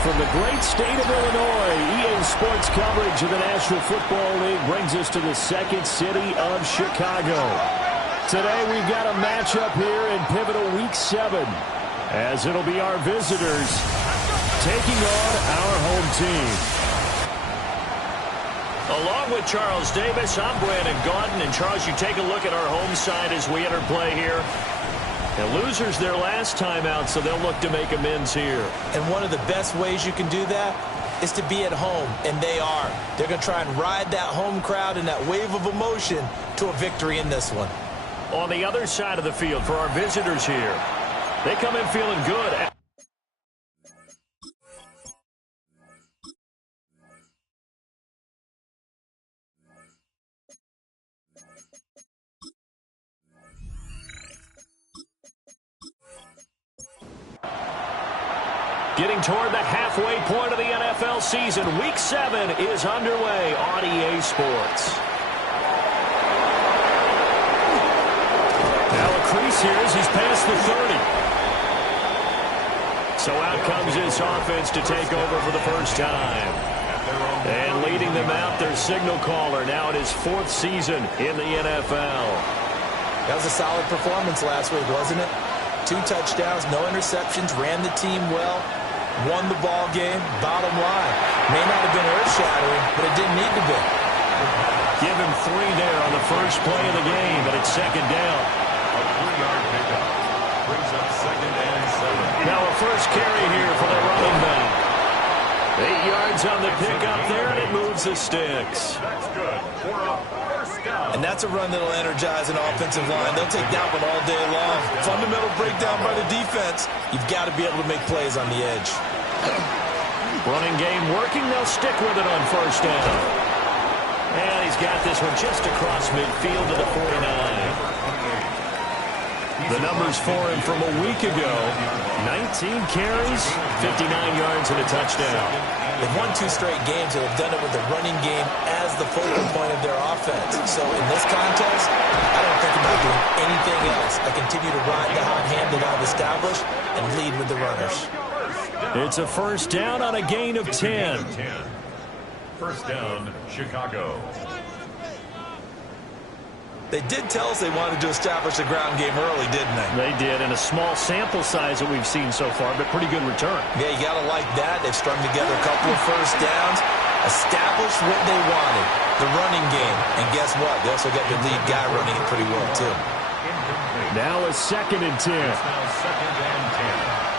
From the great state of Illinois, EA Sports coverage of the National Football League brings us to the second city of Chicago. Today we've got a matchup here in pivotal Week 7, as it'll be our visitors taking on our home team. Along with Charles Davis, I'm Brandon Gaudin. And Charles, you take a look at our home side as we enter play here. The losers their last time out, so they'll look to make amends here. And one of the best ways you can do that is to be at home, and they are. They're going to try and ride that home crowd and that wave of emotion to a victory in this one. On the other side of the field for our visitors here, they come in feeling good. Getting toward the halfway point of the NFL season, Week 7 is underway on EA Sports. Now a crease here as he's past the 30. So out comes this offense to take over for the first time. And leading them out, their signal caller, now in his 4th season in the NFL. That was a solid performance last week, wasn't it? 2 touchdowns, no interceptions, ran the team well. Won the ball game, bottom line. May not have been earth-shattering, but it didn't need to be. Give him 3 there on the first play of the game, but it's second down. A 3-yard pickup brings up 2nd and 7. Now a first carry here for the running back. 8 yards on the pickup there, and it moves the sticks. That's good for a first down. And that's a run that'll energize an offensive line. They'll take that one all day long. Fundamental breakdown by the defense. You've got to be able to make plays on the edge. Running game working. They'll stick with it on first down. And he's got this one just across midfield to the 49. The numbers for him from a week ago: 19 carries, 59 yards, and a touchdown. They've won 2 straight games, and they've done it with the running game as the focal point of their offense. So in this contest, I don't think about doing anything else. I continue to ride the hot hand that I've established and lead with the runners. It's a first down on a gain of 10. First down, Chicago. They did tell us they wanted to establish a ground game early, didn't they? They did, and a small sample size that we've seen so far, but pretty good return. Yeah, you got to like that. They've strung together a couple of first downs, established what they wanted, the running game. And guess what? They also got the lead guy running it pretty well, too. Now a 2nd and 10. Now 2nd and 10.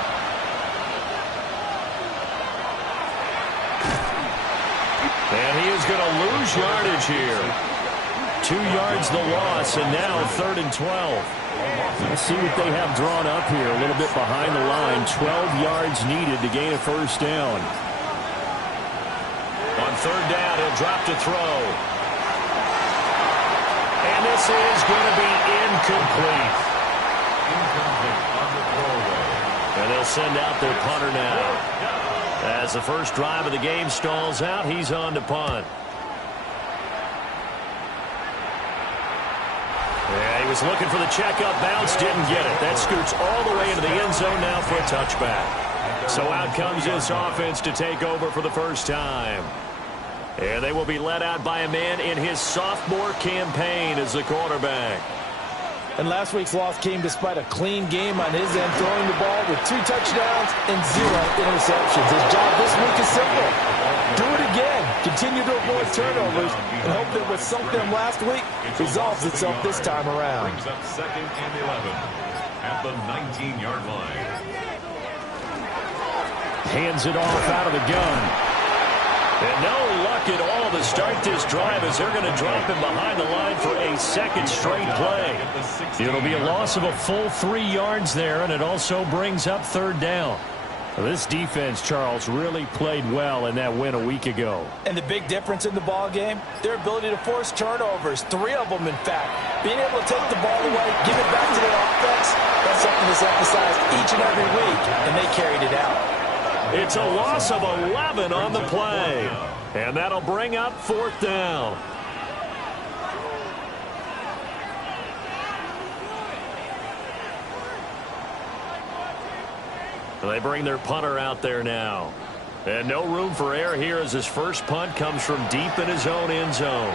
And he is going to lose yardage here. 2 yards the loss, and now 3rd and 12. Let's see what they have drawn up here. A little bit behind the line. 12 yards needed to gain a first down. On 3rd down, he'll drop to throw. And this is going to be incomplete. Incomplete on the throwaway. And they'll send out their punter now. As the first drive of the game stalls out, he's on to punt. Yeah, he was looking for the checkup bounce, didn't get it. That scoots all the way into the end zone now for a touchback. So out comes this offense to take over for the first time. And they will be led out by a man in his sophomore campaign as the quarterback. And last week's loss came despite a clean game on his end, throwing the ball with 2 touchdowns and 0 interceptions. His job this week is simple. Do it again. Continue to avoid turnovers and hope that what sunk them last week resolves itself this time around. Brings up 2nd and 11 at the 19-yard line. Hands it off out of the gun. And no luck at all to start this drive as they're going to drop him behind the line for a 2nd straight play. It'll be a loss of a full 3 yards there, and it also brings up 3rd down. This defense, Charles, really played well in that win a week ago. And the big difference in the ball game, their ability to force turnovers, 3 of them in fact. Being able to take the ball away, give it back to their offense, that's something that's emphasized each and every week. It's a loss of 11 on the play. And that'll bring up 4th down. They bring their punter out there now. And no room for error here as his first punt comes from deep in his own end zone.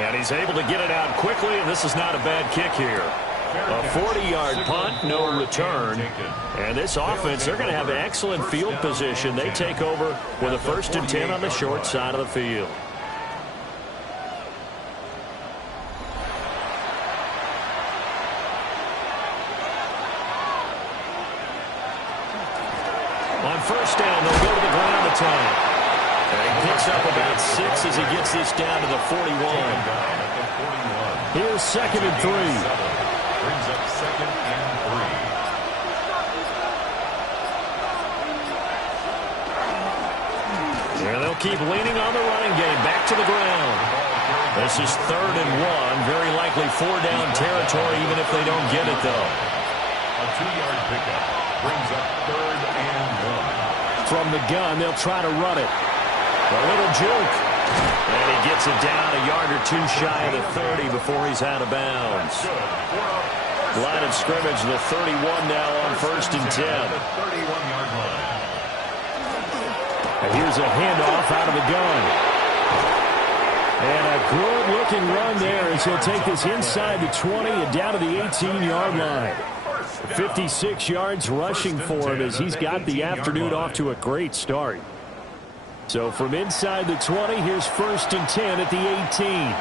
And he's able to get it out quickly, and this is not a bad kick here. A 40-yard punt, no return. And this offense, they're going to have excellent field position. They take over with a 1st and 10 on the short side of the field. On 1st down, they'll go to the ground attack. And he picks up about 6 as he gets this down to the 41. Here's 2nd and 3. Brings up 2nd and 3. And they'll keep leaning on the running game. Back to the ground. This is 3rd and 1. Very likely 4-down territory, even if they don't get it, though. A 2-yard pickup brings up 3rd and 1. From the gun, they'll try to run it. A little juke. And he gets it down a yard or 2 shy of the 30 before he's out of bounds. Line of scrimmage, the 31 now on 1st and 10. And here's a handoff out of the gun. And a good-looking run there as he'll take this inside the 20 and down to the 18-yard line. 56 yards rushing for him as he's got the afternoon off to a great start. So from inside the 20, here's 1st and 10 at the 18.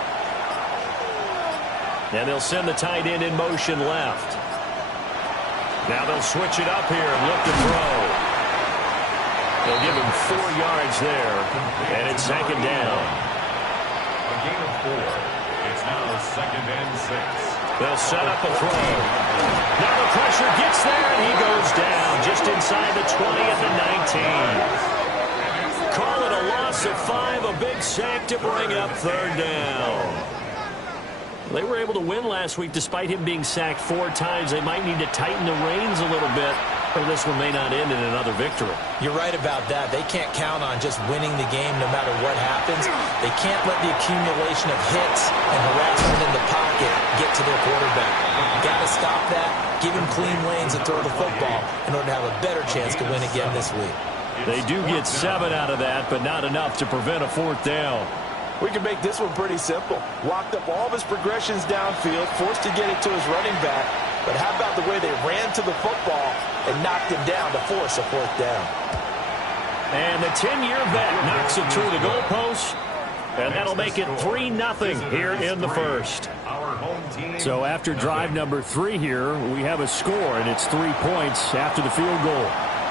And they'll send the tight end in motion left. Now they'll switch it up here and look to throw. They'll give him 4 yards there, and it's 2nd down. A gain of 4. It's now 2nd and 6. They'll set up a throw. Now the pressure gets there, and he goes down just inside the 20 at the 19. Call it a loss of 5, a big sack to bring up 3rd down. They were able to win last week despite him being sacked 4 times. They might need to tighten the reins a little bit, or this one may not end in another victory. You're right about that. They can't count on just winning the game no matter what happens. They can't let the accumulation of hits and harassment in the pocket get to their quarterback. Got to stop that, give him clean lanes and throw the football in order to have a better chance to win again this week. They do get 7 out of that, but not enough to prevent a 4th down. We can make this one pretty simple. Locked up all of his progressions downfield, forced to get it to his running back. But how about the way they ran to the football and knocked him down to force a 4th down? And the 10-year vet knocks it through the goalpost. And that'll make it 3-0 here in the first. So after drive number 3 here, we have a score, and it's 3 points after the field goal.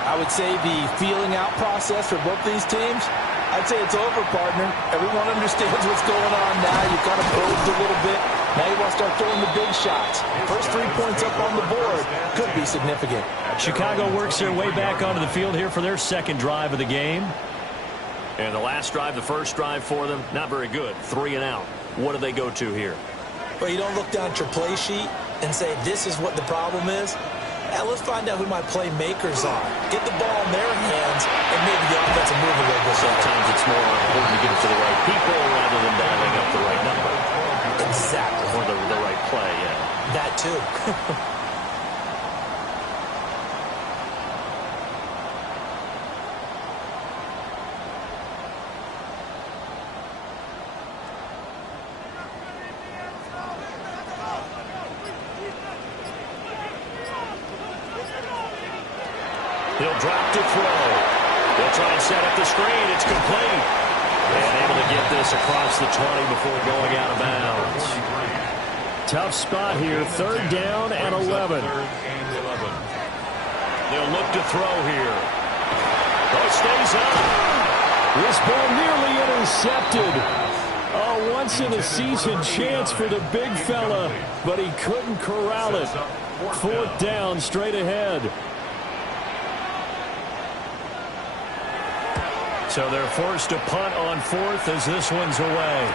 I would say the feeling out process for both these teams, I'd say it's over, partner. Everyone understands what's going on now. You kind of probed a little bit. Now you want to start throwing the big shots. First 3 points up on the board could be significant. Chicago works their way back onto the field here for their 2nd drive of the game. And the last drive, the first drive for them, not very good. 3 and out. What do they go to here? Well, you don't look down at your play sheet and say, this is what the problem is. Now let's find out who my playmakers are. Get the ball in their hands and maybe the offense will move a little bit. Sometimes it's more important to get it to the right people rather than dialing up the right number. Exactly. Or the right play, yeah. That too. He'll drop to throw. They'll try and set up the screen. It's complete. And able to get this across the 20 before going out of bounds. Tough spot here. 3rd down and 11. They'll look to throw here. Oh, it stays up. This ball nearly intercepted. A once-in-a-season chance for the big fella, but he couldn't corral it. 4th down straight ahead. So they're forced to punt on 4th as this one's away.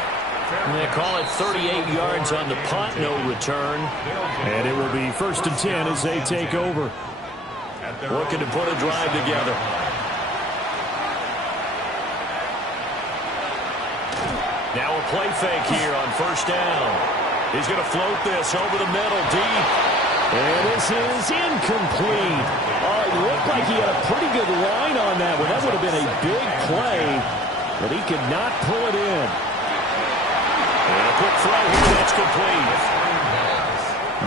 And they call it 38 yards on the punt, no return. And it will be 1st and 10 as they take over. Looking to put a drive together. play fake here on first down. He's going to float this over the middle, deep. And this is incomplete. It looked like he had a pretty good line on that one. That would have been a big play, but he could not pull it in. And a quick throw here, that's complete.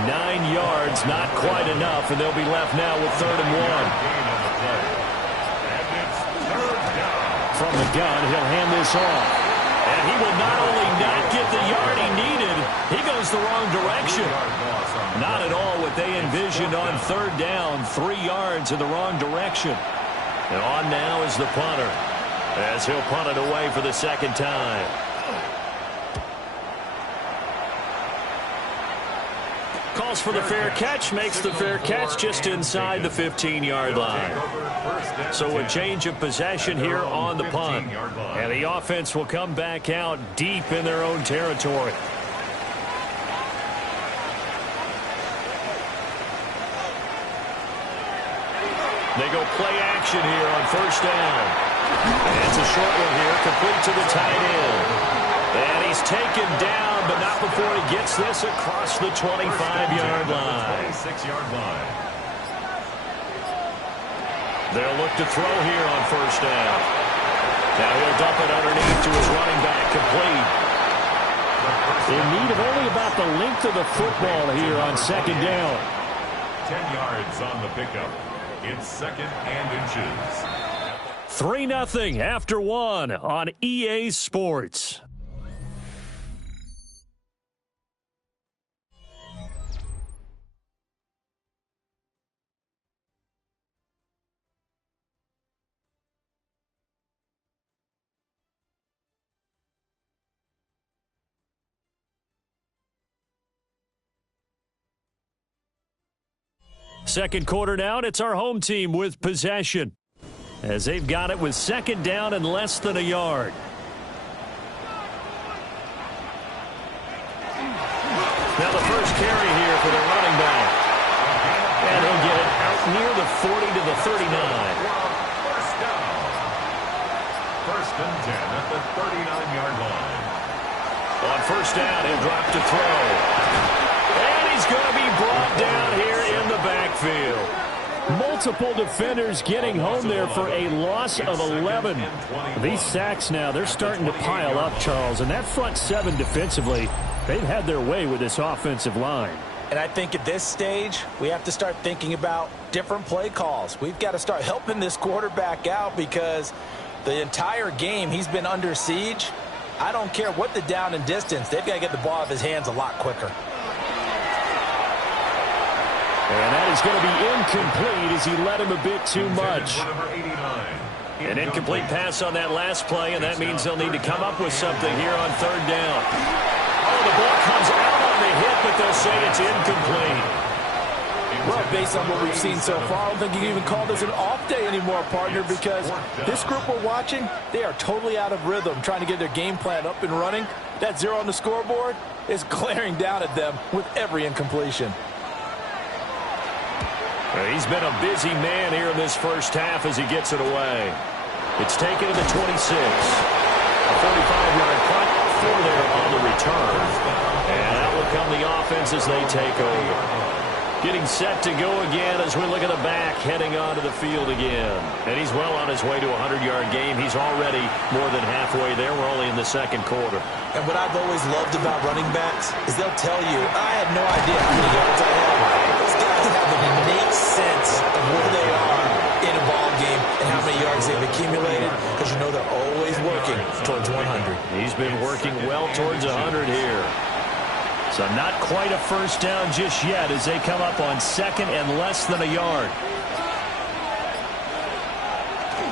9 yards, not quite enough, and they'll be left now with 3rd and 1. From the gun, he'll hand this off. And he will not only not get the yard he needed, he goes the wrong direction. Not at all what they envisioned on 3rd down, 3 yards in the wrong direction. And on now is the punter, as he'll punt it away for the 2nd time. Calls for the fair catch, makes the fair catch just inside the 15-yard line. So a change of possession here on the punt. And the offense will come back out deep in their own territory. They go play action here on 1st down. And it's a short one here, complete to the tight end. And he's taken down, but not before he gets this across the 25-yard line. 26-yard line. They'll look to throw here on 1st down. Now he'll dump it underneath to his running back, complete. In need of only about the length of the football here on 2nd down. 10 yards on the pickup. It's 2nd and inches. 3-0 after 1 on EA Sports. Second quarter now, and it's our home team with possession, as they've got it with 2nd down and less than a yard. Now the first carry here for the running back. And he'll get it out near the 40 to the 39. First down. 1st and 10 at the 39-yard line. On 1st down, he'll drop to throw. And he's going to be brought down here in the backfield. Multiple defenders getting home there for a loss of 11. These sacks now, they're starting to pile up, Charles. And that front 7 defensively, they've had their way with this offensive line. And I think at this stage, we have to start thinking about different play calls. We've got to start helping this quarterback out because the entire game he's been under siege. I don't care what the down and distance. They've got to get the ball out of his hands a lot quicker. And that is going to be incomplete as he led him a bit too much. An incomplete pass on that last play, and that means they'll need to come up with something here on 3rd down. Oh, the ball comes out on the hit, but they'll say it's incomplete. Well, based on what we've seen so far, I don't think you can even call this an off day anymore, partner, because this group we're watching, they are totally out of rhythm, trying to get their game plan up and running. That 0 on the scoreboard is glaring down at them with every incompletion. He's been a busy man here in this first half as he gets it away. It's taken to the 26. A 45-yard punt, 4 there on the return. And that will come the offense as they take over. Getting set to go again as we look at the back, heading onto the field again. And he's well on his way to a 100-yard game. He's already more than halfway there. We're only in the 2nd quarter. And what I've always loved about running backs is they'll tell you, I had no idea how many yards I had. Those guys have an innate sense of where they are in a ball game and how many yards they've accumulated, because you know they're always working towards 100. He's been working well towards 100 here. So not quite a first down just yet as they come up on 2nd and less than a yard.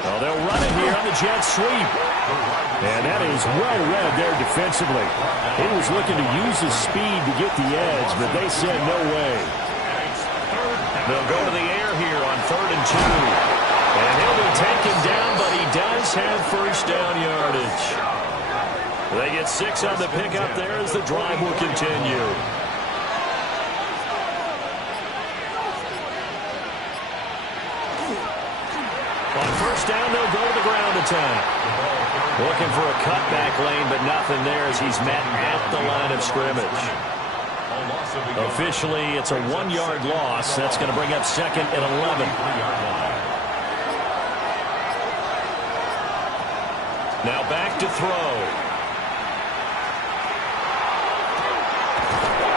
Well, they'll run it here on the jet sweep. And that is well read there defensively. He was looking to use his speed to get the edge, but they said no way. They'll go to the air here on 3rd and 2. And he'll be taken down, but he does have first down yardage. They get 6 on the pickup there as the drive will continue. On first down, they'll go to the ground attack. Looking for a cutback lane, but nothing there as he's met at the line of scrimmage. Officially, it's a 1-yard loss. That's going to bring up 2nd and 11. Now back to throw.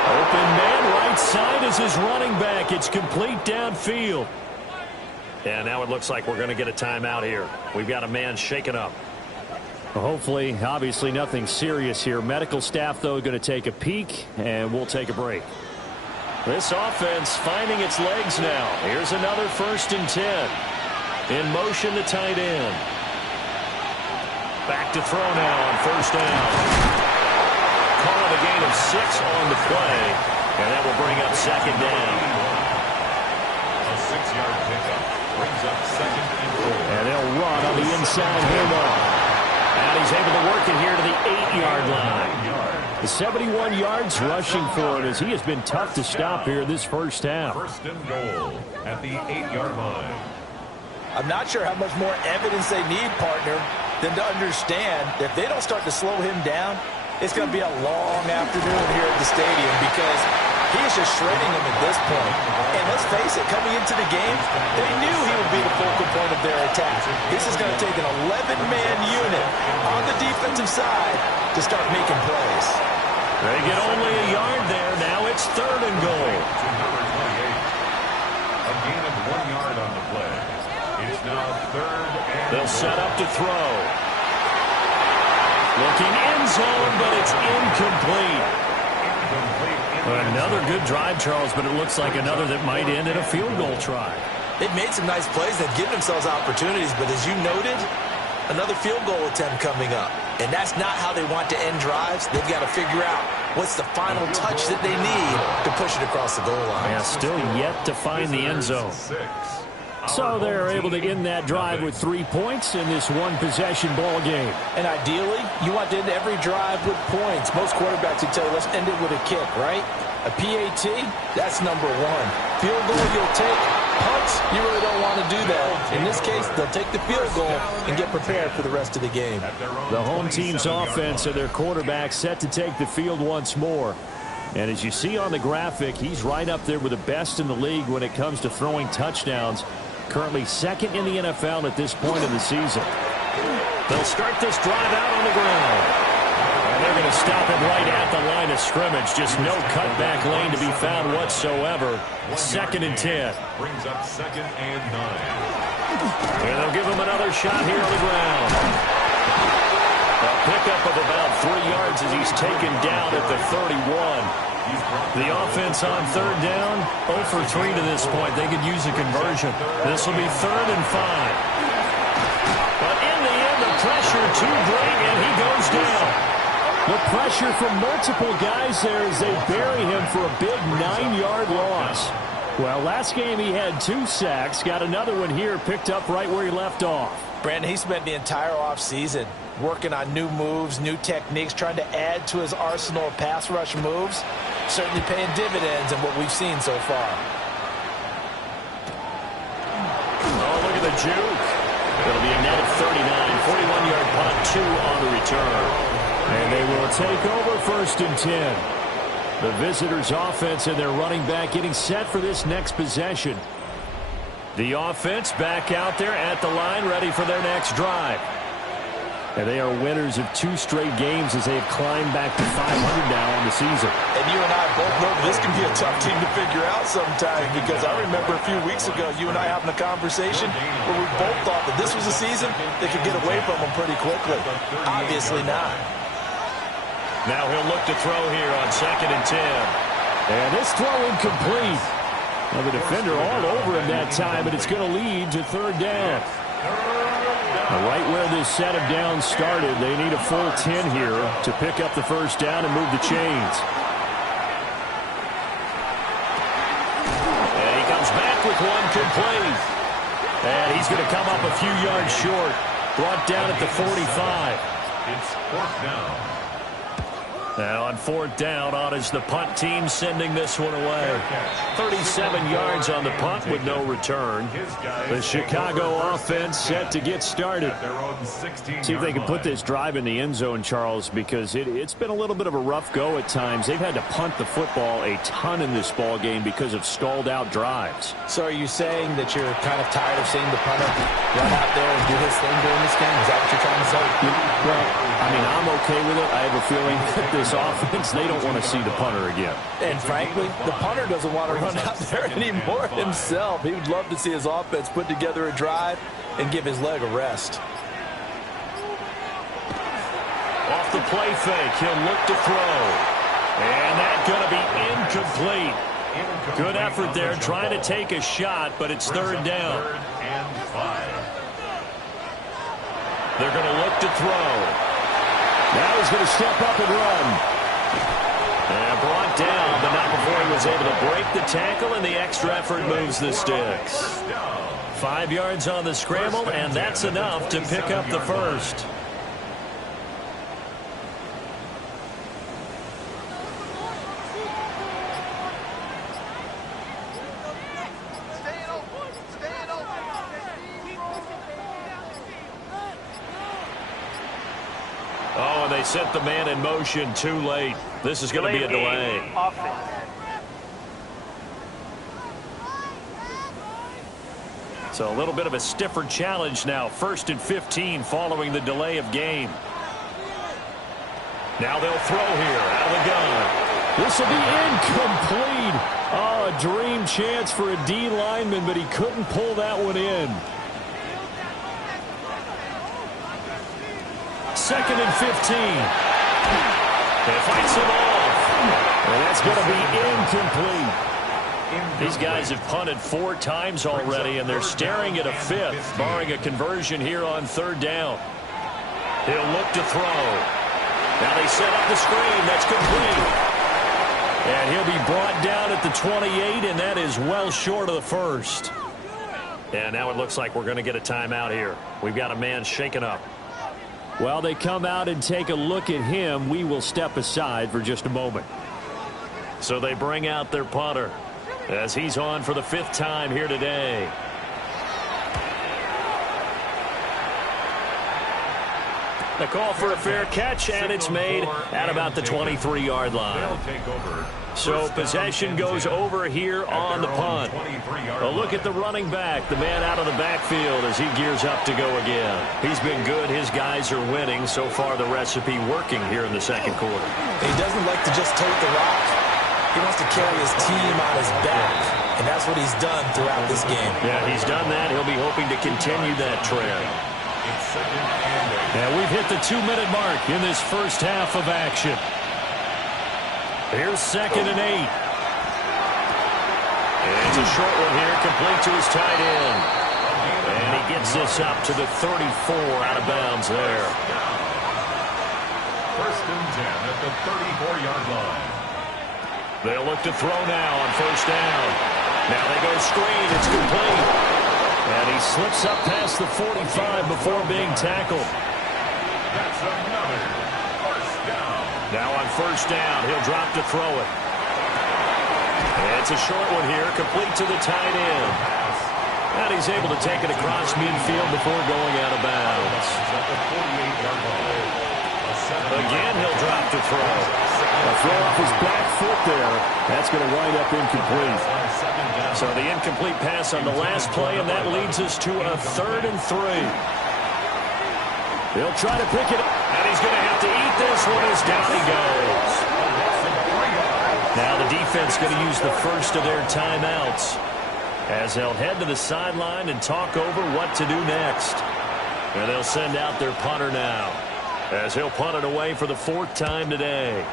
Open man, right side is his running back. It's complete downfield. And now it looks like we're going to get a timeout here. We've got a man shaken up. Well, hopefully, obviously nothing serious here. Medical staff, though, going to take a peek, and we'll take a break. This offense finding its legs now. Here's another 1st and 10. In motion to tight end. Back to throw now on 1st down. Call it a gain of 6 on the play. And that will bring up 2nd down. A 6-yard pickup brings up 2nd and 4. And they'll run on the inside here now. And he's able to work it here to the 8-yard line. The 71 yards rushing for him as he has been tough to stop here this first half. 1st and goal at the 8-yard line. I'm not sure how much more evidence they need, partner, than to understand that if they don't start to slow him down, it's going to be a long afternoon here at the stadium because he is just shredding them at this point. And let's face it, coming into the game, they knew he would be the focal point of their attack. This is going to take an 11-man unit on the defensive side to start making plays. They get only a yard there. Now it's 3rd and goal. To number 28. A gain of 1 yard on the play. It's now 3rd and They'll set up to throw. Looking end zone, but it's incomplete. Another good drive, Charles, but it looks like another that might end in a field goal try. They've made some nice plays. They've given themselves opportunities, but as you noted, another field goal attempt coming up. And that's not how they want to end drives. They've got to figure out what's the final touch that they need to push it across the goal line. Yeah, still yet to find the end zone. So they're able to end that drive with 3 points in this one-possession ball game. And ideally, you want to end every drive with points. Most quarterbacks would tell you, let's end it with a kick, right? A PAT, that's number 1. Field goal, you'll take. Punts, you really don't want to do that. In this case, they'll take the field goal and get prepared for the rest of the game. The home team's offense and their quarterback set to take the field once more. And as you see on the graphic, he's right up there with the best in the league when it comes to throwing touchdowns. Currently 2nd in the NFL at this point of the season. They'll start this drive out on the ground. And they're going to stop it right at the line of scrimmage. Just no cutback lane to be found whatsoever. 2nd and 10. Brings up 2nd and 9. And they'll give him another shot here on the ground. A pickup of about 3 yards as he's taken down at the 31. The offense on 3rd down, 0 for 3 to this point. They could use a conversion. This will be 3rd and 5. But in the end, the pressure too great, and he goes down. The pressure from multiple guys there as they bury him for a big 9-yard loss. Well, last game he had 2 sacks. Got another one here, picked up right where he left off. Brandon, he spent the entire offseason working on new moves, new techniques, trying to add to his arsenal of pass rush moves. Certainly paying dividends in what we've seen so far. Oh, look at the juke. It'll be a net of 39, 41-yard punt, 2 on the return. And they will take over 1st and 10. The visitors' offense and their running back getting set for this next possession. The offense back out there at the line, ready for their next drive. And they are winners of 2 straight games as they have climbed back to 500 now on the season. And you and I both know this can be a tough team to figure out sometimes because I remember a few weeks ago you and I having a conversation where we both thought that this was a season that could get away from them pretty quickly. Obviously not. Now he'll look to throw here on 2nd and 10. And this throw incomplete. Well, the defender all over him that time, but it's going to lead to 3rd down. Right where this set of downs started, they need a full 10 here to pick up the 1st down and move the chains. And he comes back with one complete. And he's going to come up a few yards short. Brought down at the 45. It's 4th down. Now on 4th down, on is the punt team sending this one away. 36 7 yards on the punt with no return. The Chicago offense set to get started. See if they can put this drive in the end zone, Charles, because it's been a little bit of a rough go at times. They've had to punt the football a ton in this ball game because of stalled out drives. So are you saying that you're kind of tired of seeing the punter run out there and do his thing during this game? Is that what you're trying to say? Well, I mean, I'm okay with it. I have a feeling that this offense, they don't want to see the punter again. And frankly, the punter doesn't want to run out there anymore himself. He would love to see his offense put together a drive and give his leg a rest. Off the play fake, he'll look to throw. And that's going to be incomplete. Good effort there, trying to take a shot, but it's third down. They're going to look to throw. Now he's going to step up and run. And brought down, but not before he was able to break the tackle, and the extra effort moves the sticks. 5 yards on the scramble, and that's enough to pick up the first. Oh, and they set the man in motion too late. This is going to be a delay. So a little bit of a stiffer challenge now. 1st and 15 following the delay of game. Now they'll throw here out of the gun. This will be incomplete. Oh, a dream chance for a D lineman, but he couldn't pull that one in. 2nd and 15. It fights him off. And that's going to be incomplete. These guys have punted 4 times already, and they're staring at a 5th, barring a conversion here on 3rd down. He'll look to throw. Now they set up the screen. That's complete. And he'll be brought down at the 28, and that is well short of the first. And now it looks like we're going to get a timeout here. We've got a man shaken up. While they come out and take a look at him, we will step aside for just a moment. So they bring out their punter as he's on for the 5th time here today. The call for a fair catch, and it's made at about the 23-yard line. So possession goes over here on the punt. A look at the running back, the man out of the backfield as he gears up to go again. He's been good. His guys are winning. So far, the recipe working here in the 2nd quarter. He doesn't like to just take the rock. He wants to carry his team on his back, and that's what he's done throughout this game. Yeah, he's done that. He'll be hoping to continue that trend. Now we've hit the 2-minute mark in this first half of action. Here's 2nd and 8. It's a short one here, complete to his tight end. And he gets this up to the 34 out of bounds there. 1st and 10 at the 34-yard line. They'll look to throw now on 1st down. Now they go screen. It's complete. And he slips up past the 45 before being tackled. That's another 1st down. Now on 1st down, he'll drop to throw it. And it's a short one here, complete to the tight end. And he's able to take it across midfield before going out of bounds. Again, he'll drop to throw. A throw off his back foot there. That's going to wind up incomplete. So the incomplete pass on the last play, and that leads us to a 3rd and 3. They'll try to pick it up. And he's going to have to eat this one as down he goes. Now the defense going to use the first of their timeouts as they'll head to the sideline and talk over what to do next. And they'll send out their punter now as he'll punt it away for the 4th time today.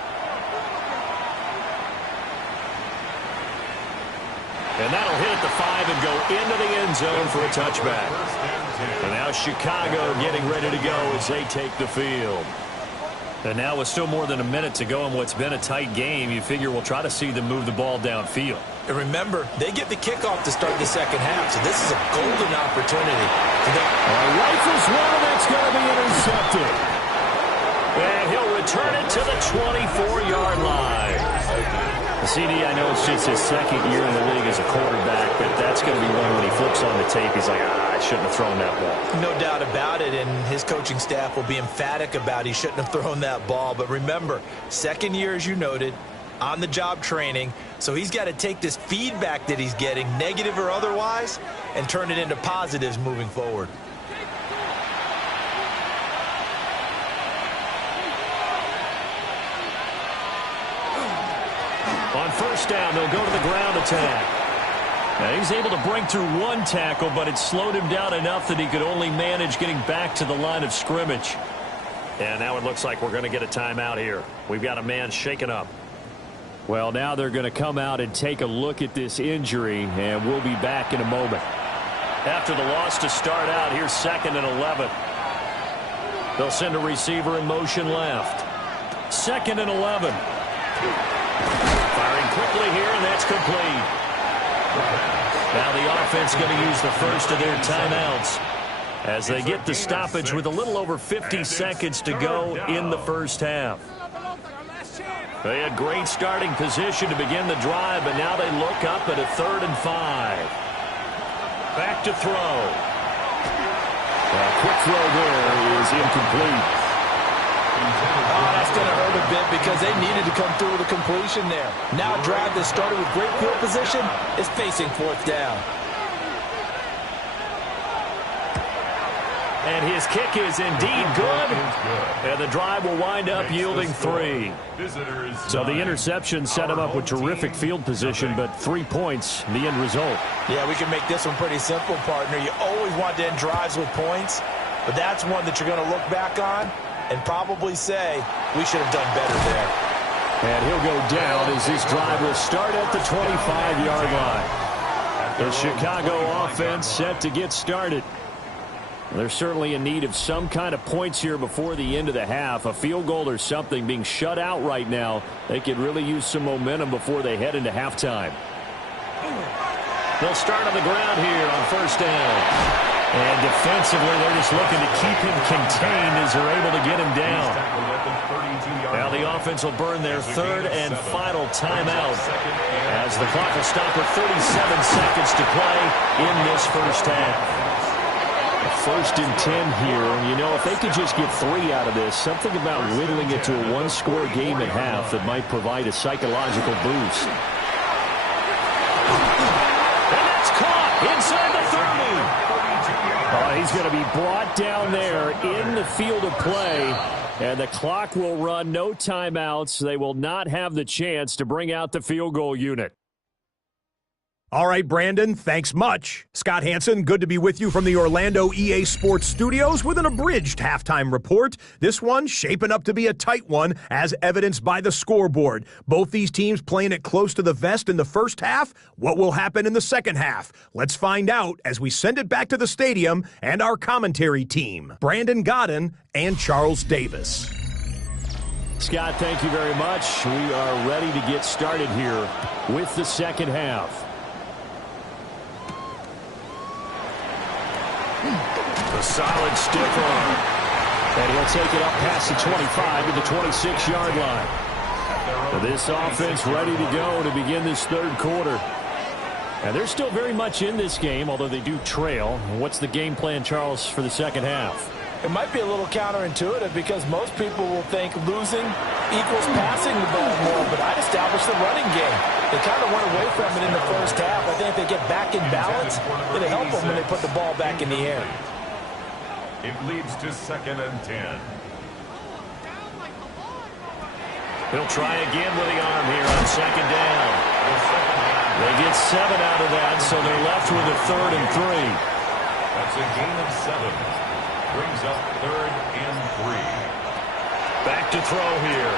And that'll hit at the 5 and go into the end zone for a touchback. And now Chicago getting ready to go as they take the field. And now with still more than a minute to go in what's been a tight game, you figure we'll try to see them move the ball downfield. And remember, they get the kickoff to start the 2nd half, so this is a golden opportunity for them. Rifles one, that's going to be intercepted. And he'll return it to the 24-yard line. CD, I know it's just his second year in the league as a quarterback, but that's going to be one when he flips on the tape. He's like, I shouldn't have thrown that ball. No doubt about it, and his coaching staff will be emphatic about he shouldn't have thrown that ball. But remember, second year, as you noted, on-the-job training, so he's got to take this feedback that he's getting, negative or otherwise, and turn it into positives moving forward. On first down, they'll go to the ground attack. Now, he's able to break through one tackle, but it slowed him down enough that he could only manage getting back to the line of scrimmage. And now it looks like we're going to get a timeout here. We've got a man shaken up. Well, now they're going to come out and take a look at this injury, and we'll be back in a moment. After the loss to start out, here's 2nd and 11. They'll send a receiver in motion left. 2nd and 11. Firing quickly here, and that's complete. Now the offense going to use the first of their timeouts as they get the stoppage with a little over 50 seconds to go in the first half. They had great starting position to begin the drive, but now they look up at a 3rd and 5. Back to throw. A quick throw there is incomplete. Oh, that's going to hurt a bit because they needed to come through with a completion there. Now a drive that started with great field position is facing 4th down. And his kick is indeed good. And the drive will wind up yielding 3. So the interception set him up with terrific field position, but 3 points, the end result. Yeah, we can make this one pretty simple, partner. You always want to end drives with points, but that's one that you're going to look back on and probably say, we should have done better there. And he'll go down as this drive will start at the 25-yard line. The Chicago offense set to get started. They're certainly in need of some kind of points here before the end of the half. A field goal or something, being shut out right now. They could really use some momentum before they head into halftime. They'll start on the ground here on first down. And defensively, they're just looking to keep him contained as they're able to get him down. Now the offense will burn their 3rd and final timeout as the clock will stop with 37 seconds to play in this first half. 1st and 10 here, and you know, if they could just get 3 out of this, something about whittling it to a 1-score game at half that might provide a psychological boost. And that's caught inside the 30. He's going to be brought down there in the field of play, and the clock will run. No timeouts. They will not have the chance to bring out the field goal unit. All right, Brandon, thanks much. Scott Hansen, good to be with you from the Orlando EA Sports Studios with an abridged halftime report. This one shaping up to be a tight one, as evidenced by the scoreboard. Both these teams playing it close to the vest in the first half. What will happen in the second half? Let's find out as we send it back to the stadium and our commentary team, Brandon Godden and Charles Davis. Scott, thank you very much. We are ready to get started here with the second half. A solid stiff arm. And he'll take it up past the 25 to the 26-yard line. This offense ready to go to begin this 3rd quarter. And they're still very much in this game, although they do trail. What's the game plan, Charles, for the second half? It might be a little counterintuitive because most people will think losing equals passing the ball more, but I'd establish the running game. They kind of went away from it in the first half. I think if they get back in balance, it'll help them when they put the ball back in the air. It leads to 2nd and 10. He'll try again with the arm here on 2nd down. They get 7 out of that, so they're left with a 3rd and 3. That's a gain of 7. Brings up 3rd and 3. Back to throw here.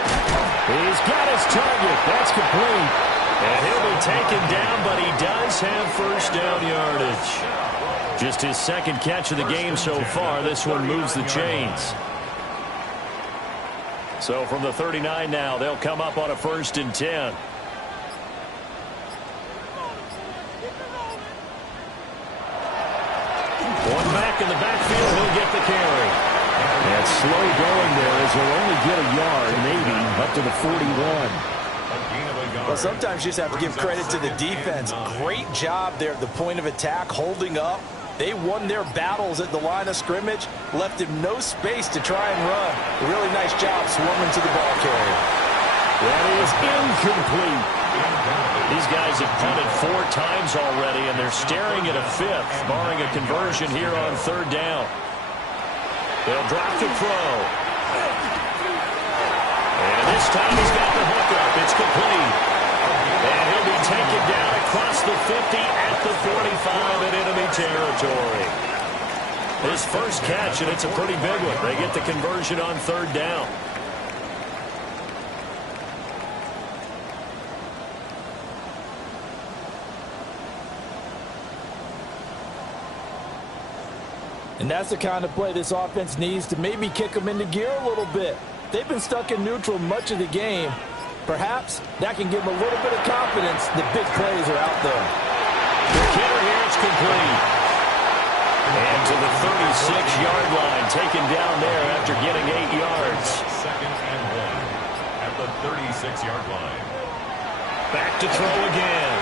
He's got his target. That's complete. And he'll be taken down, but he does have first down yardage. Just his 2nd catch of the game so far. This one moves the chains. So from the 39 now, they'll come up on a 1st and 10. One back in the backfield, he'll get the carry. And slow going there as he'll only get a yard, maybe, up to the 41. A gain of a yard. Well, sometimes you just have to give credit to the defense. Great job there at the point of attack, holding up. They won their battles at the line of scrimmage, left him no space to try and run. A really nice job swarming to the ball carrier. That is incomplete. These guys have punted 4 times already, and they're staring at a 5th, barring a conversion here on 3rd down. They'll drop the throw. And this time he's got the hookup. It's complete. And he'll be taken down across the 50 at the 45 in enemy territory. His first catch, and it's a pretty big one. They get the conversion on 3rd down. And that's the kind of play this offense needs to maybe kick them into gear a little bit. They've been stuck in neutral much of the game. Perhaps that can give them a little bit of confidence that big plays are out there. The kicker here, it's complete. And to the 36-yard line, taken down there after getting 8 yards. 2nd and 1 at the 36-yard line. Back to throw again.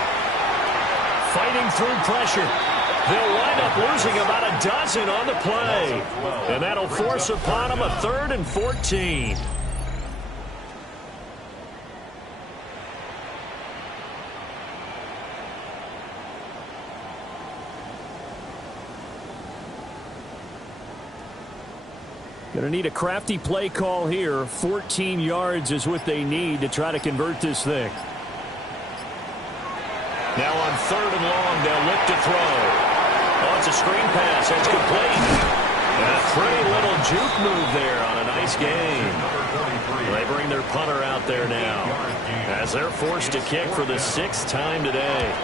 Fighting through pressure. They'll wind up losing about a dozen on the play. And that'll force upon them a 3rd and 14. Going to need a crafty play call here. 14 yards is what they need to try to convert this thing. Now on 3rd and long, they'll look to throw. Oh, it's a screen pass. That's complete. And a pretty little juke move there on a nice game. They bring their punter out there now as they're forced to kick for the 6th time today.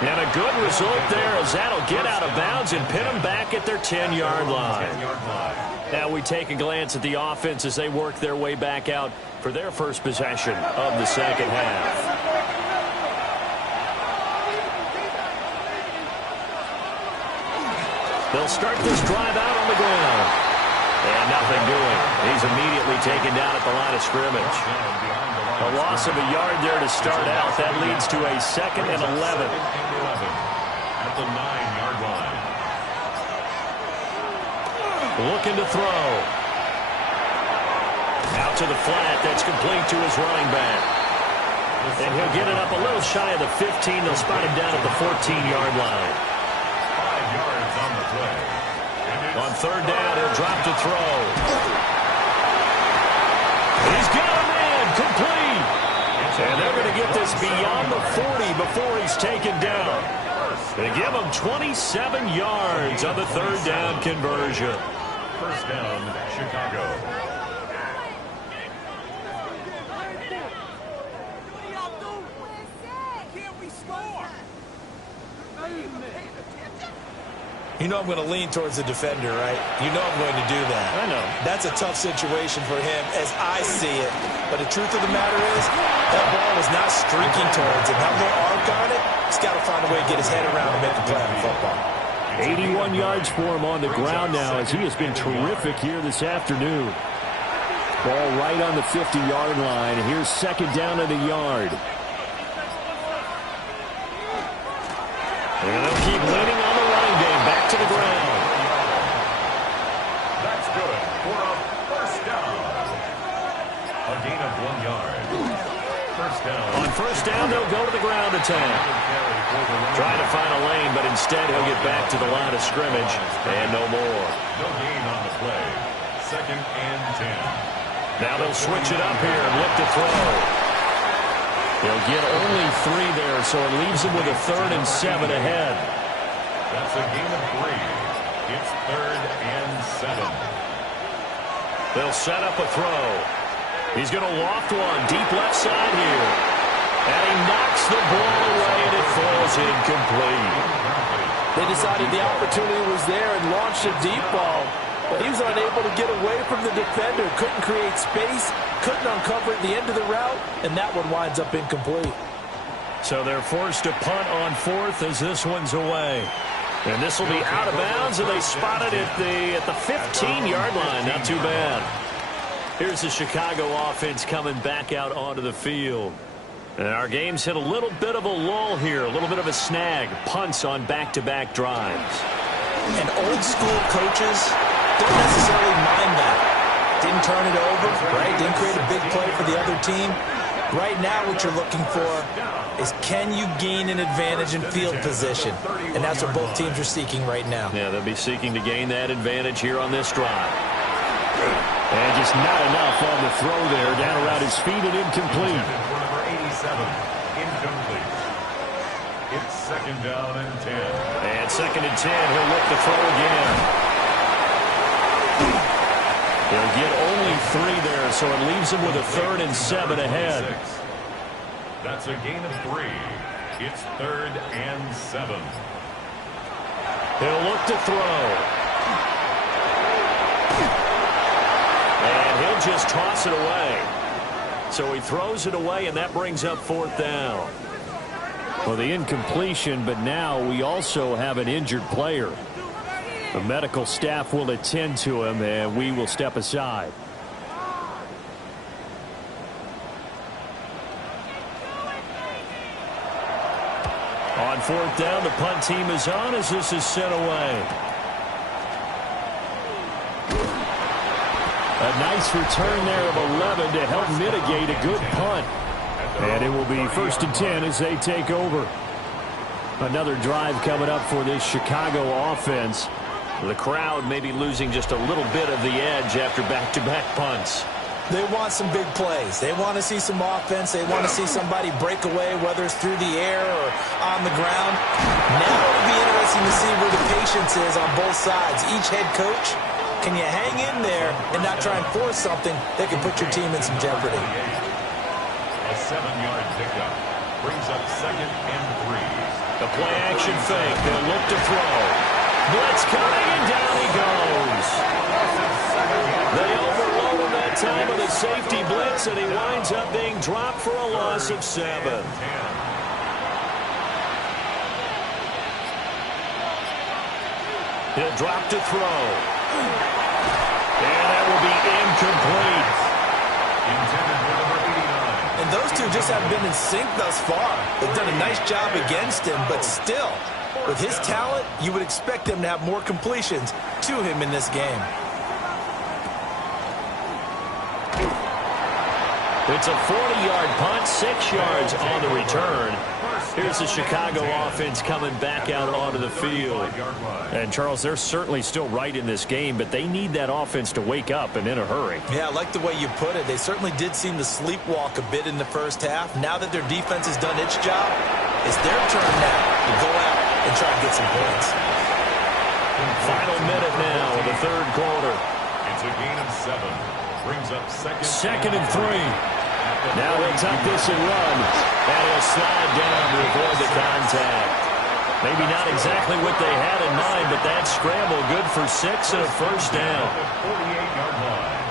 And a good result there as that'll get out of bounds and pin them back at their 10-yard line. Now we take a glance at the offense as they work their way back out for their first possession of the 2nd half. They'll start this drive out on the ground. And nothing doing. He's immediately taken down at the line of scrimmage. A loss of a yard there to start out. That leads to a 2nd and 11. At the 9-yard line. Looking to throw. Out to the flat. That's complete to his running back. And he'll get it up a little shy of the 15. They'll spot him down at the 14-yard line. 5 yards on the play. On 3rd down, he'll drop to throw. He's got him in. Complete. And they're going to get this beyond the 40 before he's taken down. They give him 27 yards on the 3rd down conversion. 1st down, Chicago. You know I'm going to lean towards the defender, right? You know I'm going to do that. I know. That's a tough situation for him as I see it. But the truth of the matter is, that ball was not streaking towards him. Have no arc on it. He's got to find a way to get his head around and make a play on football. 81 yards for him on the ground now as he has been terrific here this afternoon. Ball right on the 50-yard line. Here's 2nd down and a yard. And they'll keep leaning on the running game. Back to the ground. That's good for a 1st down. A gain of 1 yard. 1st down. On 1st down, they'll go to the ground attack. Trying to find a lane, but instead he'll get back to the line of scrimmage. And no more. No gain on the play. 2nd and 10. Now they'll switch it up here and look to throw. They'll get only 3 there, so it leaves them with a 3rd and 7 ahead. That's a gain of 3. It's 3rd and 7. They'll set up a throw. He's going to loft one deep left side here. And he knocks the ball away, and it falls incomplete. They decided the opportunity was there and launched a deep ball. But he was unable to get away from the defender. Couldn't create space. Couldn't uncover at the end of the route. And that one winds up incomplete. So they're forced to punt on 4th as this one's away. And this will be out of bounds, and they spot it at the 15-yard line. Not too bad. Here's the Chicago offense coming back out onto the field. And our game's hit a little bit of a lull here, a little bit of a snag. Punts on back-to-back drives. And old-school coaches don't necessarily mind that. Didn't turn it over, right? Didn't create a big play for the other team. Right now what you're looking for is, can you gain an advantage in field position? And that's what both teams are seeking right now. Yeah, they'll be seeking to gain that advantage here on this drive. And just not enough on the throw there. Down around his feet and incomplete. Number 87, incomplete. It's second down and 10. And second and 10, he'll look to throw again. He'll get only 3 there, so it leaves him with a 3rd and 7 ahead. That's a gain of 3. It's 3rd and 7. He'll look to throw. And he'll just toss it away. So he throws it away, and that brings up 4th down. Well, the incompletion, but now we also have an injured player. The medical staff will attend to him, and we will step aside. On 4th down, the punt team is on as this is sent away. A nice return there of 11 to help mitigate a good punt. And it will be 1st and 10 as they take over. Another drive coming up for this Chicago offense. The crowd may be losing just a little bit of the edge after back-to-back punts. They want some big plays. They want to see some offense. They want to see somebody break away, whether it's through the air or on the ground. Now it'll be interesting to see where the patience is on both sides. Each head coach, can you hang in there and not try and force something that can put your team in some jeopardy? A 7-yard pickup brings up 2nd and 3. The play-action fake. They'll look to throw. Blitz coming, and down he goes. They overload him that time with a safety blitz, and he winds up being dropped for a loss of 7. He'll drop to throw. And that will be incomplete. Intended for number 89. And those two just haven't been in sync thus far. They've done a nice job against him, but still, with his talent, you would expect him to have more completions to him in this game. It's a 40-yard punt, 6 yards on the return. Here's the Chicago offense coming back out onto the field. And, Charles, they're certainly still right in this game, but they need that offense to wake up and in a hurry. Yeah, I like the way you put it. They certainly did seem to sleepwalk a bit in the first half. Now that their defense has done its job, it's their turn now to go out and try to get some points. Final minute now of the 3rd quarter. It's a gain of 7. Brings up 2nd and 3. Now he'll tuck this and run. And he'll slide down to avoid the contact. Maybe not exactly what they had in mind, but that scramble good for 6 and a 1st down. 48-yard line.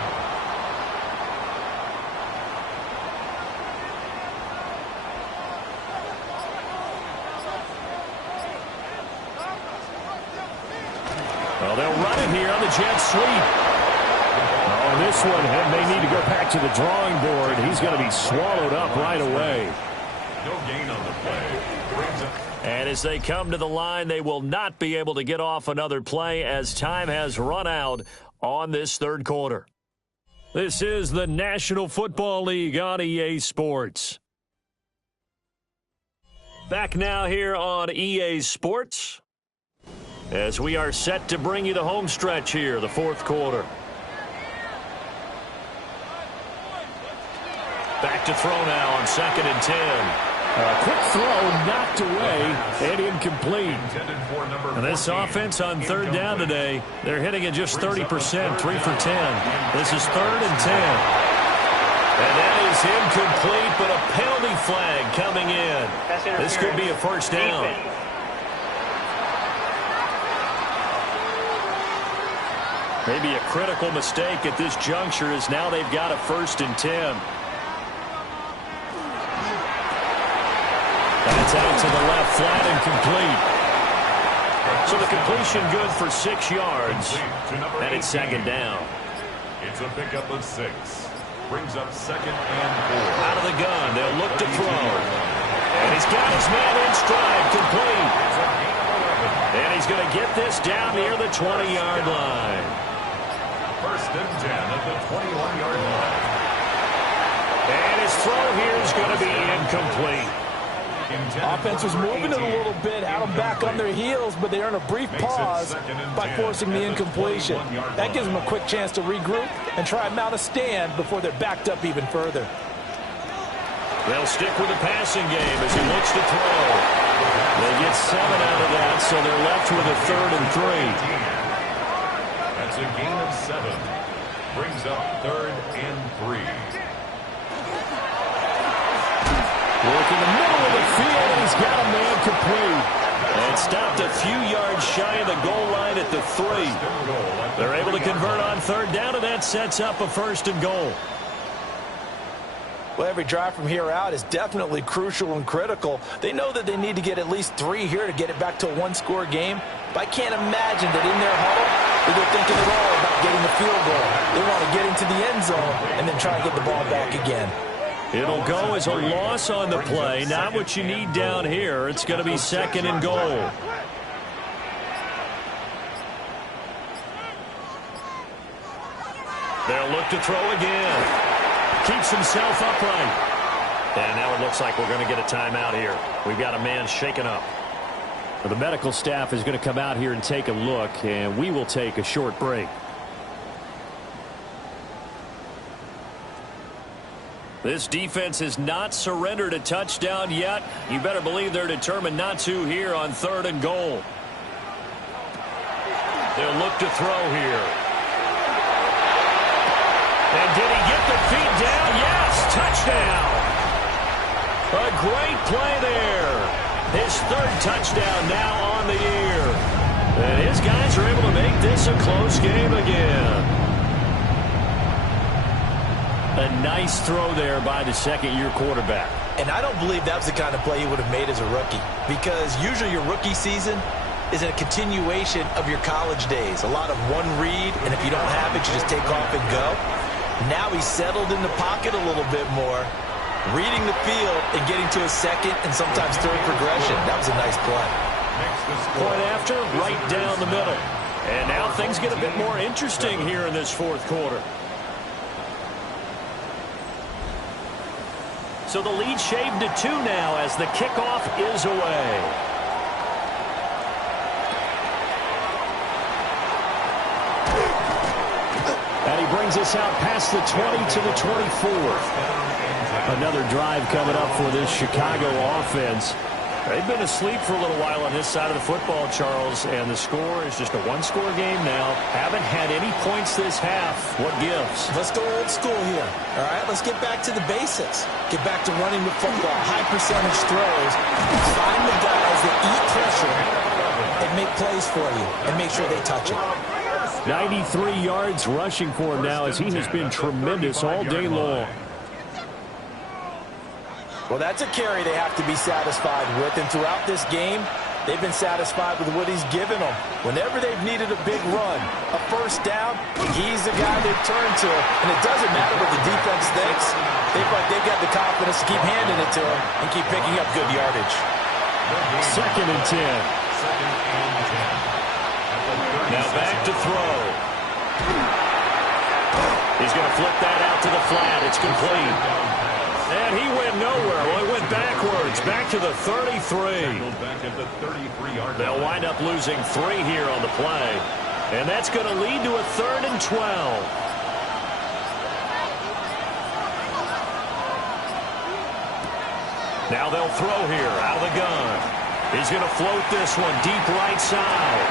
Well, they'll run it here on the jet sweep. Oh, this one may need to go back to the drawing board. He's going to be swallowed up right away. No gain on the play. Brings up. And as they come to the line, they will not be able to get off another play as time has run out on this 3rd quarter. This is the National Football League on EA Sports. Back now here on EA Sports as we are set to bring you the home stretch here, the 4th quarter. Back to throw now on 2nd and 10. A quick throw knocked away and incomplete. And this offense on 3rd down today, they're hitting at just 30%, 3 for 10. This is 3rd and 10. And that is incomplete, but a penalty flag coming in. This could be a 1st down. Maybe a critical mistake at this juncture is now they've got a 1st and 10. That's out to the left, flat and complete. So the completion good for 6 yards, and it's 2nd down. It's a pickup of 6. Brings up 2nd and 4. Out of the gun, they'll look to throw. And he's got his man in stride, complete. And he's going to get this down near the 20-yard line. 1st and 10 at the 21-yard line. And his throw here is going to be incomplete. Offense was moving it a little bit, had them back on their heels, but they earn a brief pause by forcing the incompletion. That gives them a quick chance to regroup and try and mount a stand before they're backed up even further. They'll stick with the passing game as he looks to throw. They get 7 out of that, so they're left with a 3rd and 3. That's a gain of 7. Brings up 3rd and 3. Work in the middle of the field, and he's got a man complete. And stopped a few yards shy of the goal line at the 3. They're able to convert on 3rd down, and that sets up a 1st and goal. Well, every drive from here out is definitely crucial and critical. They know that they need to get at least 3 here to get it back to a 1-score game. But I can't imagine that in their huddle that they're thinking at all about getting the field goal. They want to get into the end zone and then try and get the ball back again. It'll go as a loss on the play. Not what you need down here. It's going to be 2nd and goal. They'll look to throw again. Keeps himself upright. And now it looks like we're going to get a timeout here. We've got a man shaken up. Well, the medical staff is going to come out here and take a look, and we will take a short break. This defense has not surrendered a touchdown yet. You better believe they're determined not to here on 3rd and goal. They'll look to throw here. And did he get the feet down? Yes, touchdown. A great play there. His 3rd touchdown now on the year. And his guys are able to make this a close game again. A nice throw there by the 2nd-year quarterback. And I don't believe that was the kind of play he would have made as a rookie, because usually your rookie season is a continuation of your college days. A lot of one read, and if you don't have it, you just take off and go. Now he's settled in the pocket a little bit more, reading the field and getting to a 2nd and sometimes 3rd progression. That was a nice play. Point after, right down the middle. And now things get a bit more interesting here in this 4th quarter. So the lead shaved to 2 now as the kickoff is away. And he brings us out past the 20 to the 24. Another drive coming up for this Chicago offense. They've been asleep for a little while on this side of the football, Charles, and the score is just a 1-score game now. Haven't had any points this half. What gives? Let's go old school here. All right, let's get back to the basics. Get back to running the football, high percentage throws. Find the guys that eat pressure and make plays for you and make sure they touch it. 93 yards rushing for him now as he has been tremendous all day long. Well, that's a carry they have to be satisfied with, and throughout this game, they've been satisfied with what he's given them. Whenever they've needed a big run, a 1st down, he's the guy they turn to, and it doesn't matter what the defense thinks. They've got the confidence to keep handing it to him and keep picking up good yardage. 2nd and 10. Now back to throw. He's going to flip that out to the flat. It's complete. And he went nowhere. Well, he went backwards, back to the 33. They'll wind up losing 3 here on the play. And that's going to lead to a 3rd and 12. Now they'll throw here out of the gun. He's going to float this one deep right side.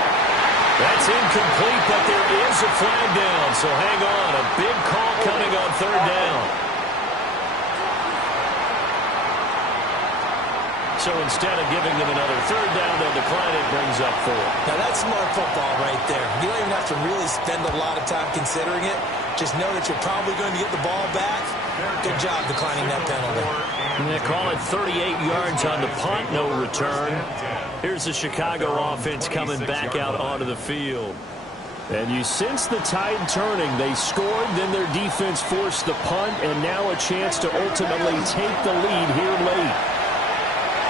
That's incomplete, but there is a flag down. So hang on. A big call coming on 3rd down. So instead of giving them another 3rd down, they'll decline it, brings up 4. Now that's smart football right there. You don't even have to really spend a lot of time considering it. Just know that you're probably going to get the ball back. Good job declining that penalty. And they call it 38 yards on the punt, no return. Here's the Chicago offense coming back out onto the field. And you sense the tide turning. They scored, then their defense forced the punt, and now a chance to ultimately take the lead here late.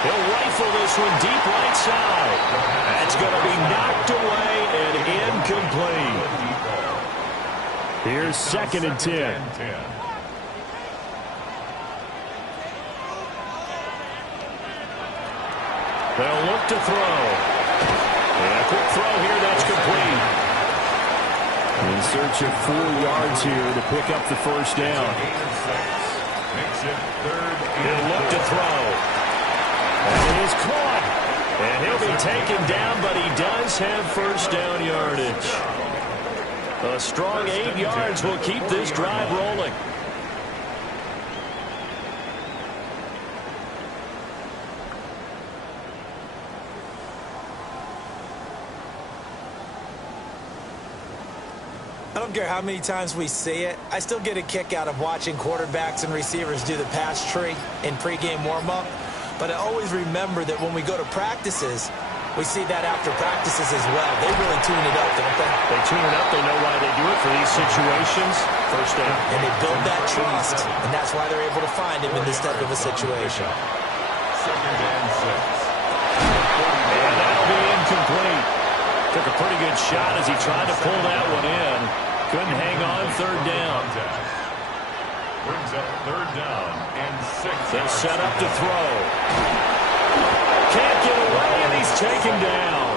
He'll rifle this one deep right side. That's going to be knocked away and incomplete. Here's 2nd and 10. They'll look to throw. And a quick throw here, that's complete. In search of 4 yards here to pick up the first down. He'll look to throw. And it is caught. And he'll be taken down, but he does have first down yardage. A strong 8 yards will keep this drive rolling. I don't care how many times we see it. I still get a kick out of watching quarterbacks and receivers do the pass tree in pregame warm-up. But I always remember that when we go to practices, we see that after practices as well. They really tune it up, don't they? They tune it up. They know why they do it for these situations. First down. And they build that trust, and that's why they're able to find him in this type of a situation. 2nd and 6. And that'll be incomplete. Took a pretty good shot as he tried to pull that one in. Couldn't hang on. 3rd down. Brings up 3rd down and 6. They'll set up to throw. Can't get away, and he's taken down.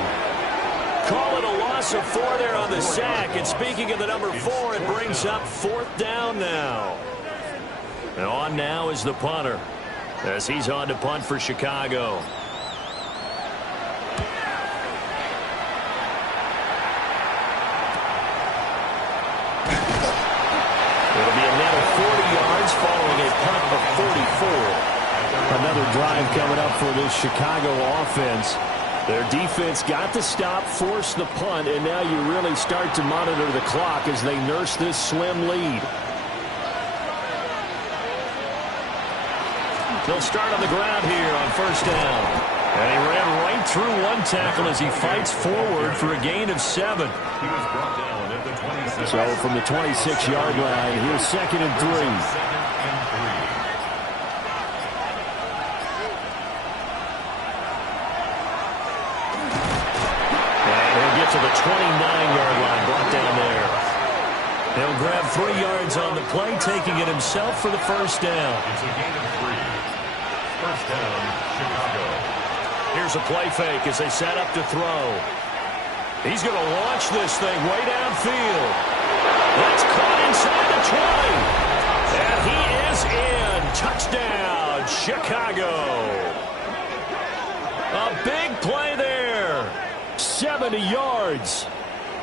Call it a loss of 4 there on the sack. And speaking of the number 4, it brings up 4th down now. And on now is the punter, as he's on to punt for Chicago. It'll be a net of 40 yards following a punt of 44. Another drive coming up for this Chicago offense. Their defense got the stop, forced the punt, and now you really start to monitor the clock as they nurse this slim lead. They'll start on the ground here on 1st down. And he ran right through one tackle as he fights forward for a gain of 7. He was brought down at the 26. So from the 26-yard line, here's 2nd and 3. 2nd and 3. To the 29-yard line, brought down there. He'll grab 3 yards on the play, taking it himself for the first down. It's a gain of 3. First down, Chicago. Here's a play fake as they set up to throw. He's going to launch this thing way downfield. That's caught inside the 20. And he is in. Touchdown, Chicago. A big play there. 70 yards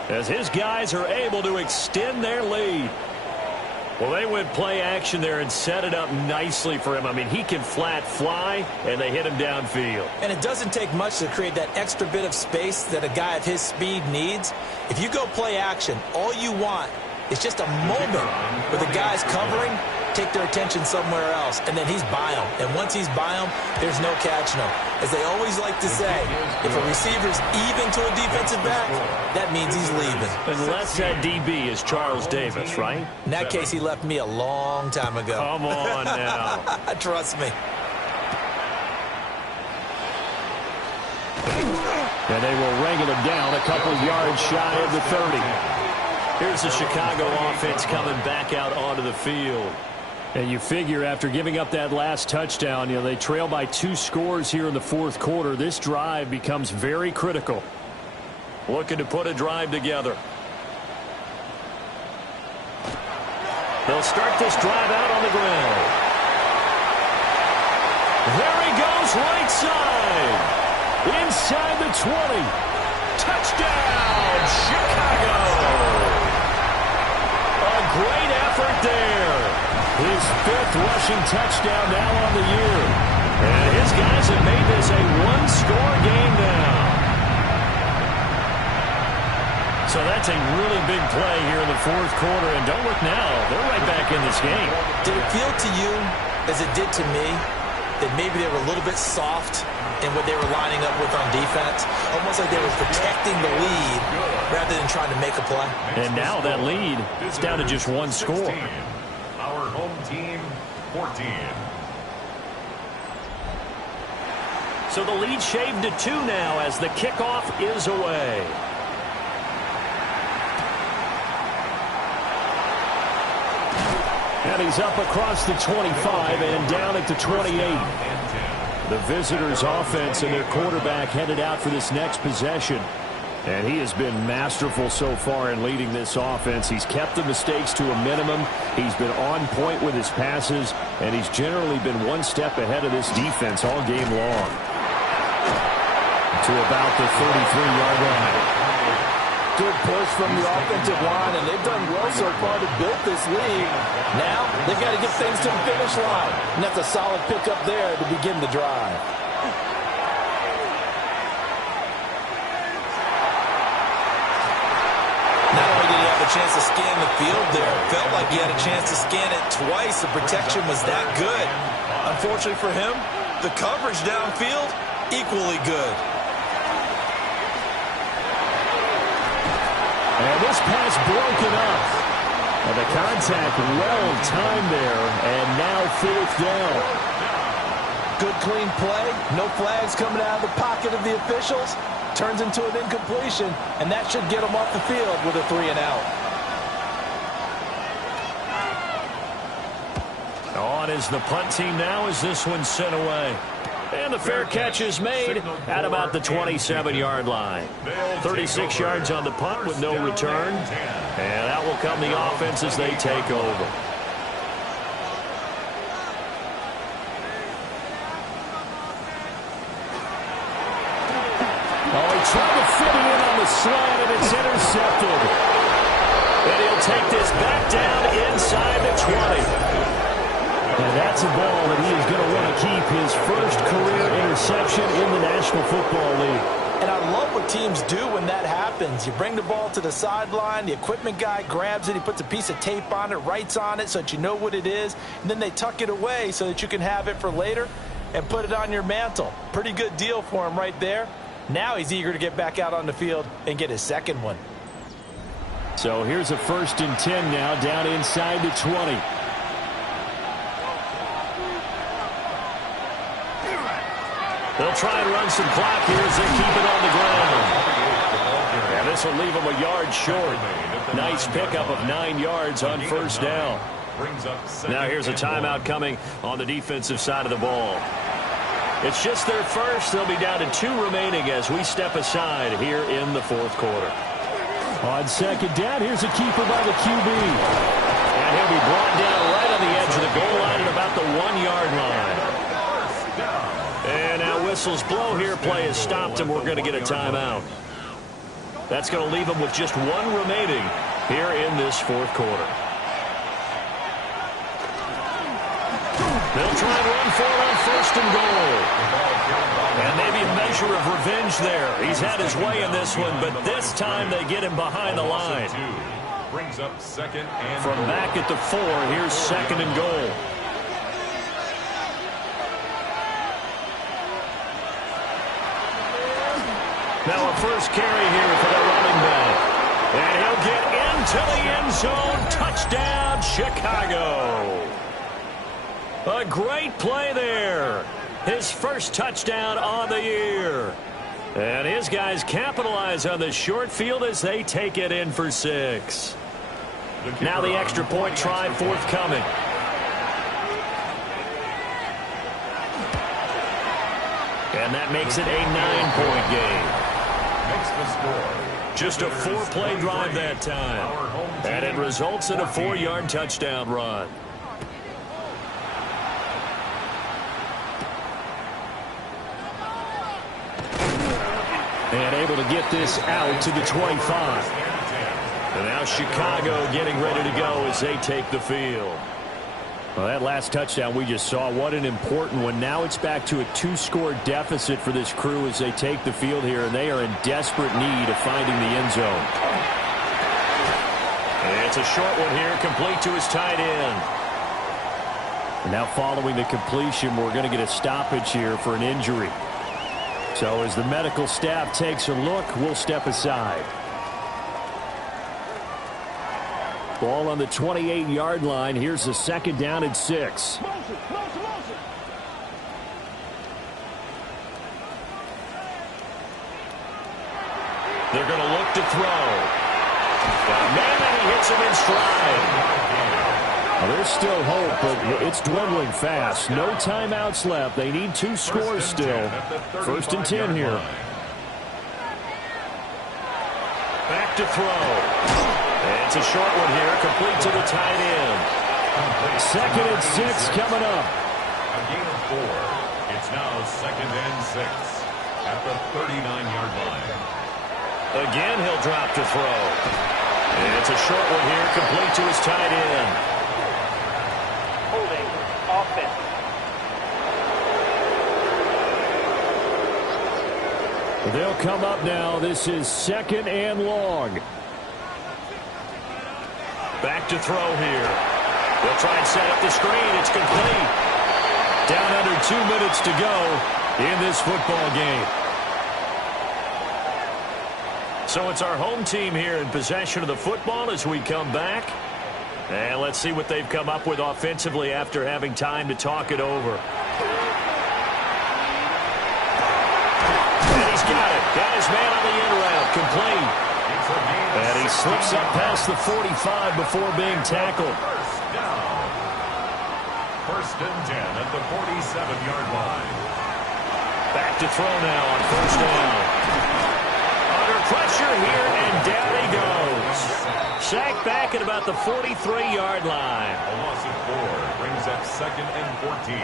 as his guys are able to extend their lead. Well, they went play action there and set it up nicely for him. I mean, he can flat fly, and they hit him downfield. And it doesn't take much to create that extra bit of space that a guy of his speed needs. If you go play action, all you want is just a moment where the guy's covering, take their attention somewhere else, and then he's by him. And once he's by him, there's no catching him. As they always like to say, if a receiver's even to a defensive back, that means he's leaving. Unless that DB is Charles Davis, right? In that case, he left me a long time ago. Come on now. Trust me. And they will wrangle him down a couple yards shy of the 30. Here's the Chicago offense coming back out onto the field. And you figure after giving up that last touchdown, you know, they trail by 2 scores here in the 4th quarter. This drive becomes very critical. Looking to put a drive together. They'll start this drive out on the ground. There he goes, right side. Inside the 20. Touchdown, Chicago. A great effort there. His 5th rushing touchdown now on the year. And his guys have made this a 1-score game now. So that's a really big play here in the 4th quarter. And don't look now, they're right back in this game. Did it feel to you, as it did to me, that maybe they were a little bit soft in what they were lining up with on defense. Almost like they were protecting the lead rather than trying to make a play. And now that lead is down to just one score. Our home team, 14. So the lead shaved to 2 now as the kickoff is away. And he's up across the 25 and down at the 28. The visitors' offense and their quarterback headed out for this next possession. And he has been masterful so far in leading this offense. He's kept the mistakes to a minimum. He's been on point with his passes, and he's generally been one step ahead of this defense all game long. To about the 33-yard line. Good push from the offensive line, and they've done well so far to build this lead. Now, they've got to get things to the finish line. And that's a solid pickup there to begin the drive. Not only did he have a chance to scan the field there, felt like he had a chance to scan it twice. The protection was that good. Unfortunately for him, the coverage downfield, equally good. And this pass broken up. And the contact well timed there, and now 4th down. Good clean play. No flags coming out of the pocket of the officials. Turns into an incompletion, and that should get them off the field with a 3 and out. On is the punt team now as this one's sent away. And the fair catch is made at about the 27-yard line. 36 yards on the punt with no return. And out will come the offense as they take over. Oh, he tried to fit it in on the slant, and it's intercepted. And he'll take this back down inside the 20. And that's a ball that he is going to want to keep, his first career interception in the National Football League. And I love what teams do when that happens. You bring the ball to the sideline, the equipment guy grabs it, he puts a piece of tape on it, writes on it so that you know what it is, and then they tuck it away so that you can have it for later and put it on your mantle. Pretty good deal for him right there. Now he's eager to get back out on the field and get his second one. So here's a 1st and 10 now, down inside the 20. They'll try and run some clock here as they keep it on the ground. And this will leave them a yard short. Nice pickup of 9 yards on 1st down. Now here's a timeout coming on the defensive side of the ball. It's just their first. They'll be down to 2 remaining as we step aside here in the 4th quarter. On 2nd down, here's a keeper by the QB. And he'll be brought down right on the edge of the goal line at about the 1-yard line. And now whistles blow here. Play is stopped, and we're going to get a timeout. That's going to leave them with just 1 remaining here in this 4th quarter. They'll try and run for it on 1st and goal. And maybe a measure of revenge there. He's had his way in this one, but this time they get him behind the line. Brings up 2nd and From back at the 4, here's 2nd and goal. Now a first carry here for the running back. And he'll get into the end zone. Touchdown, Chicago. A great play there. His first touchdown on the year. And his guys capitalize on the short field as they take it in for 6. Now the extra point try forthcoming. And that makes it a 9-point game. Just a 4-play drive that time. And it results in a 4-yard touchdown run. And able to get this out to the 25. And now Chicago getting ready to go as they take the field. Well, that last touchdown we just saw, what an important one. Now it's back to a 2-score deficit for this crew as they take the field here, and they are in desperate need of finding the end zone. And it's a short one here, complete to his tight end. And now following the completion, we're going to get a stoppage here for an injury. So as the medical staff takes a look, we'll step aside. Ball on the 28-yard line. Here's the second down and 6. They're going to look to throw. Madden, he hits him in stride. Well, there's still hope, but it's dwindling fast. No timeouts left. They need 2 scores still. First and 10 here. Back to throw. It's a short one here, complete to the tight end. Second and 6 coming up. A gain of 4. It's now second and 6 at the 39-yard line. Again, he'll drop to throw. And it's a short one here, complete to his tight end. Holding offense. They'll come up now. This is second and long. Back to throw here. They'll try and set up the screen. It's complete. Down under 2 minutes to go in this football game. So it's our home team here in possession of the football as we come back. And let's see what they've come up with offensively after having time to talk it over. And he's got it. Got his man on the in route. Complete. And he slips up past the 45 before being tackled. First and 10 at the 47-yard line. Back to throw now on first down. Under pressure here, and down he goes. Sacked back at about the 43-yard line. A loss of 4 brings up second and 14.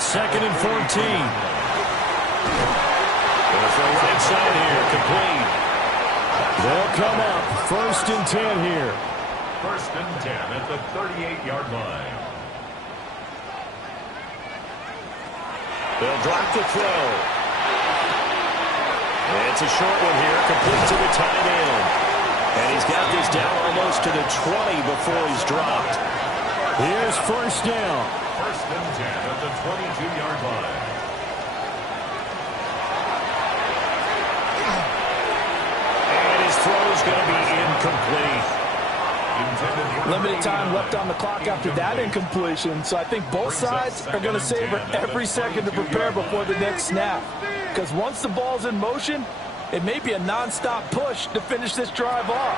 Second and 14. Goes for the right side here, complete. They'll come up first and 10 here. First and 10 at the 38-yard line. They'll drop the throw. It's a short one here, complete to the tight end. And he's got this down almost to the 20 before he's dropped. Here's first down. First and 10 at the 22-yard line. And his throw is going to be incomplete. Limited time left on the clock after that incompletion, so I think both sides are going to savor every second to prepare before the next snap. Because once the ball's in motion, it may be a non-stop push to finish this drive off.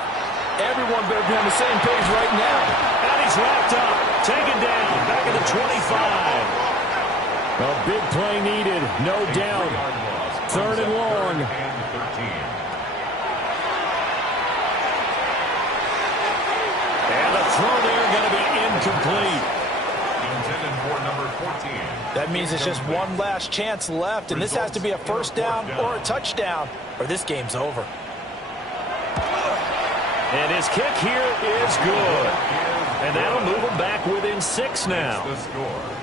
Everyone better be on the same page right now. And he's wrapped up, taken down, back at the 25. A big play needed, no doubt. Third and long. And the throw there going to be incomplete. Intended for number 14. That means it's just one last chance left, and this has to be a first down or a touchdown, or this game's over. And his kick here is good. And that'll move him back within 6 now.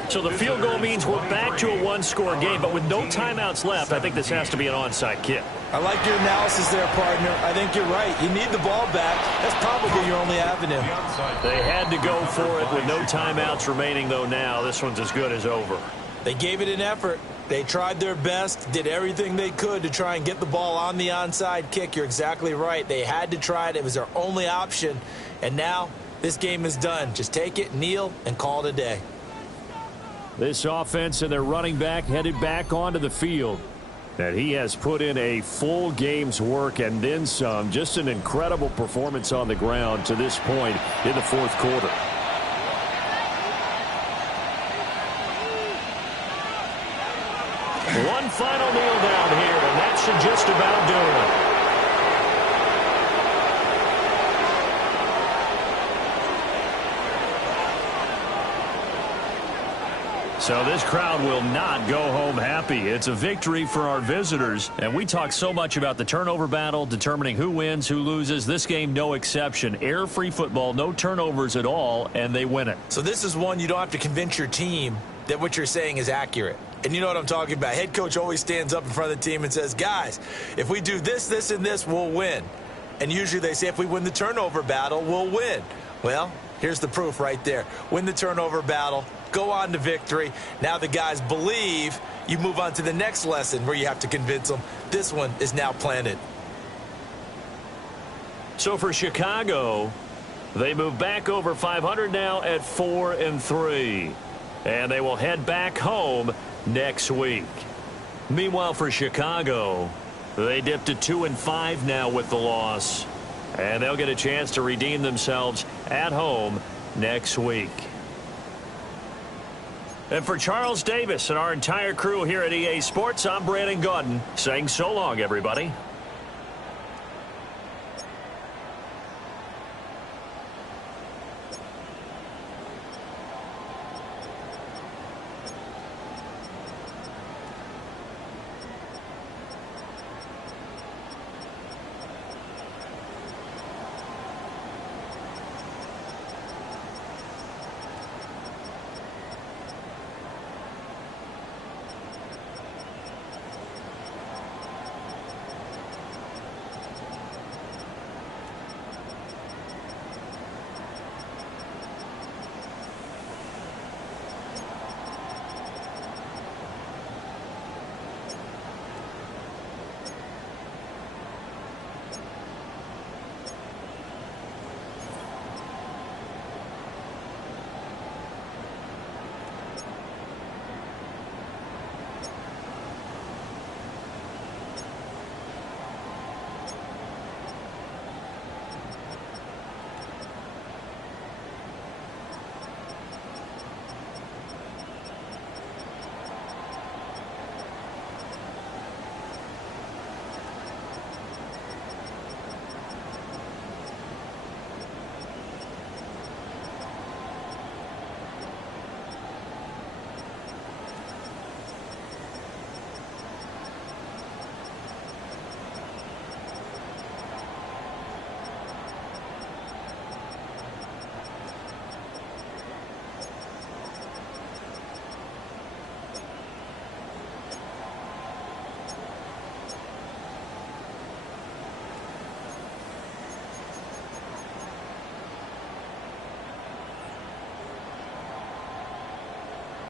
So the field goal means we're back to a one-score game, but with no timeouts left, I think this has to be an onside kick. I like your analysis there, partner. I think you're right. You need the ball back. That's probably your only avenue. They had to go for it with no timeouts remaining, though now. This one's as good as over. They gave it an effort. They tried their best, did everything they could to try and get the ball on the onside kick. You're exactly right. They had to try it. It was their only option. And now this game is done. Just take it, kneel, and call it a day. This offense and their running back headed back onto the field. And he has put in a full game's work and then some. Just an incredible performance on the ground to this point in the fourth quarter. One final kneel down here, and that should just about do it. So this crowd will not go home happy. It's a victory for our visitors. And we talk so much about the turnover battle, determining who wins, who loses. This game, no exception. Error-free football, no turnovers at all, and they win it. So this is one you don't have to convince your team that what you're saying is accurate. And you know what I'm talking about. Head coach always stands up in front of the team and says, guys, if we do this, this, and this, we'll win. And usually they say if we win the turnover battle, we'll win. Well, here's the proof right there. Win the turnover battle, go on to victory. Now the guys believe. You move on to the next lesson where you have to convince them. This one is now planted. So for Chicago, they move back over 500 now at 4-3. And they will head back home next week. Meanwhile, for Chicago, they dipped to 2-5 now with the loss. And they'll get a chance to redeem themselves at home next week. And for Charles Davis and our entire crew here at EA Sports, I'm Brandon Gaudin saying so long, everybody.